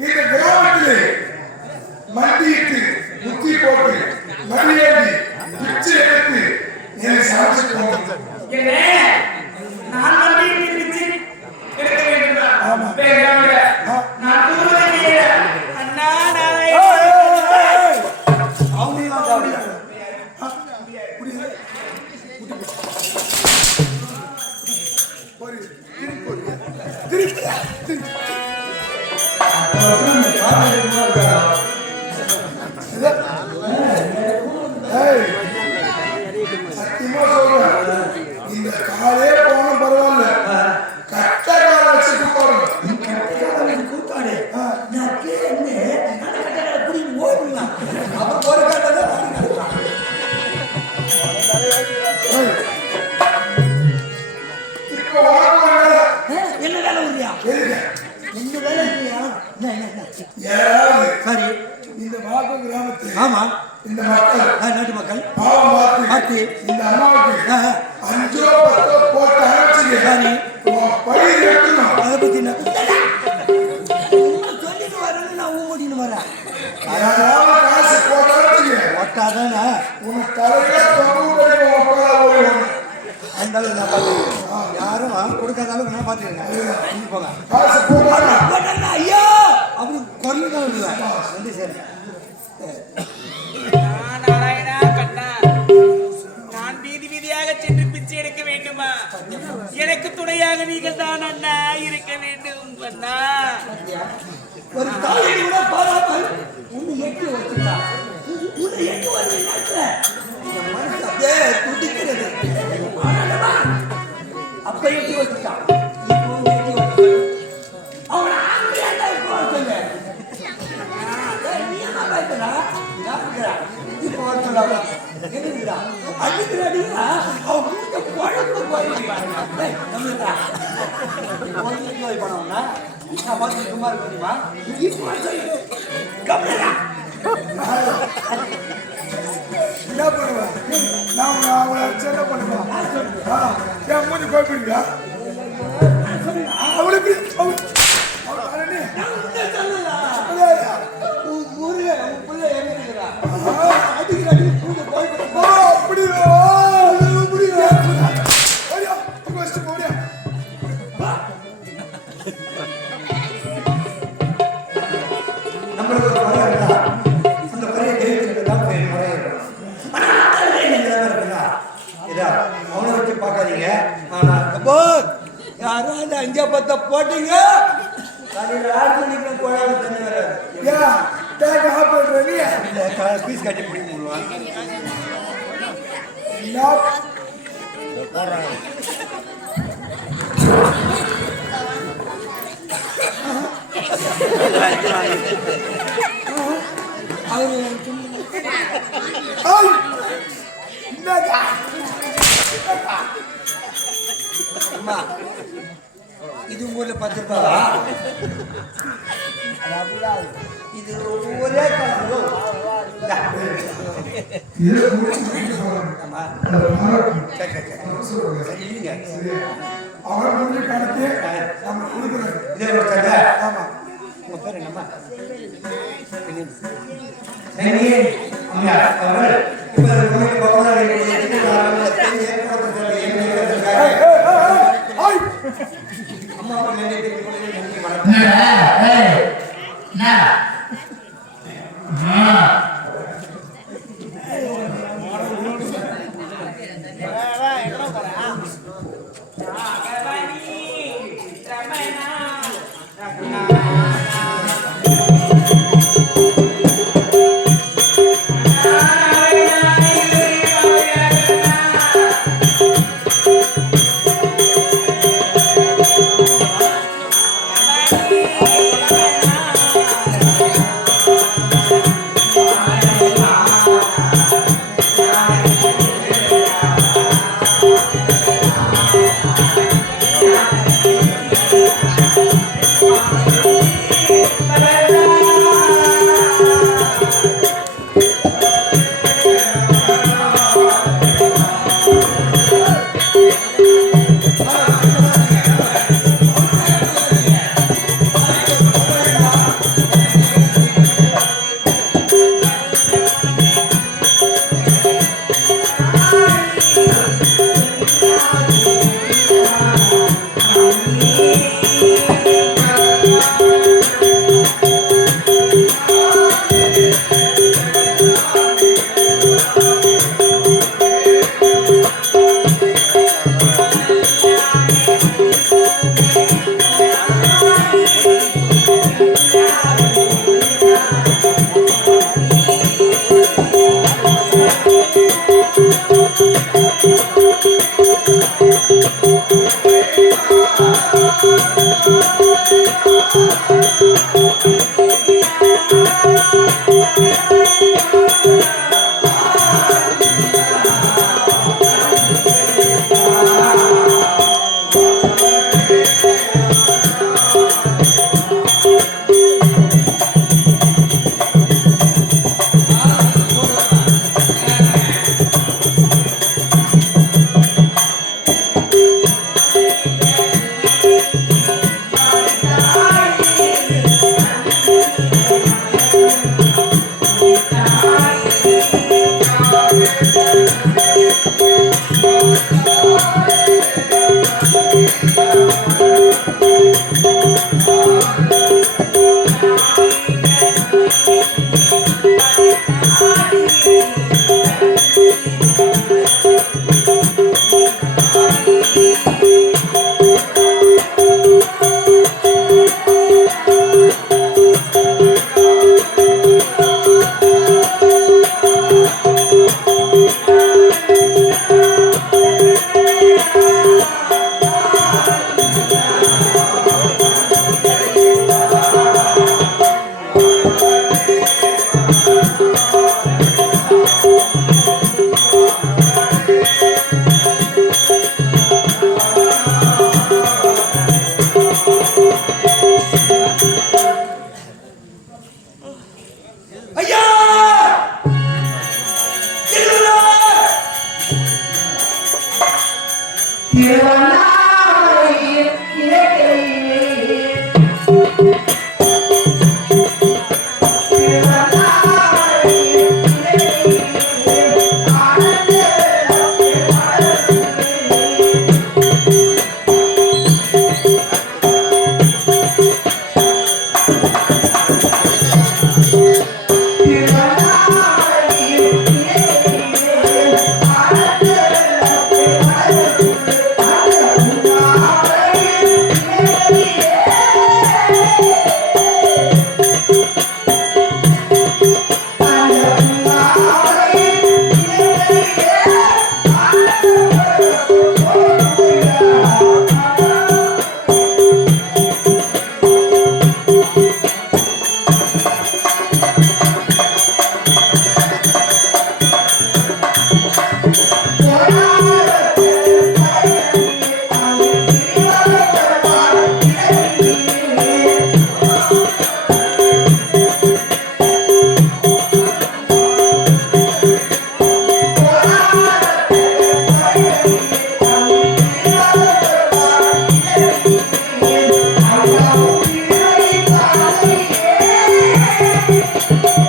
இந்த கிராமத்திலே மண்டியிட்டு முத்தி போட்டு மடியேறி பிச்சை எடுத்து என்னை சமைச்சு நான் மண்டியிட்டு பிச்சை எடுக்க வேண்டும். நான் அண்ணா இந்த காலே போன பரவாயில்ல கட்ட கால வச்சுட்டு போறோம் கூத்தாடு ஓடுலாம் ஒரு என்ன வேலை இல்லையா எந்த வேலை இல்லையா சரி இந்த வாக்கம் கிராமத்தில் ஆமா இந்த மக்கள் நாட்டு மக்கள் பாவம் பார்த்து இந்த அம்மாவுக்கு 5 10 போட்டு அரைச்சிங்க சரி பயிர் எடுக்கணும் அதை பத்தி சொல்லிட்டு வரேன்னு நான் ஓடின்னு வரேன் காசு போட்டு அரைச்சிங்க ஒட்டாதானே உனக்கு தலையில தொங்கு அந்த யாரும் கொடுக்காத அளவுக்கு நான் பார்த்துக்கிறேன் போங்க காசு போட்டாங்க ஐயோ அப்படி குரல் தான் விடுவேன் வந்து சரி நான் வீதி வீதியாக சென்று பிச்சை எடுக்க வேண்டுமா? எனக்கு துணையாக நீங்கள் தான் அண்ணா இருக்க வேண்டும் அண்ணா. ஒரு தாயை கூட பாராமல் உன்னை எட்டி வச்சுட்டா உன்னை எட்டி வந்து மனசு அப்படியே துடிக்கிறது அப்ப எட்டி வச்சுட்டான் அவனை இப்போ அடிக்கிறாடியா அவன் குழம்பு போனோம்னா சும்மா இருக்க முடியுமா என்ன பண்ணுவேன் நான் அவளை என்ன பண்ணுவேன் என் மூஞ்சி கோப்பிடுவா அவளுக்கு அவனை வச்சு பார்க்காதீங்க. ஆனா யாரும் அந்த 5 10 போட்டீங்க தண்ணி வராது பீஸ் கட்டி பிடிக்க இது ஊர்ல 10 ரூபாவா? இது ஒரே காசு ஆமா உங்க பேர் என்னம்மா? ஆ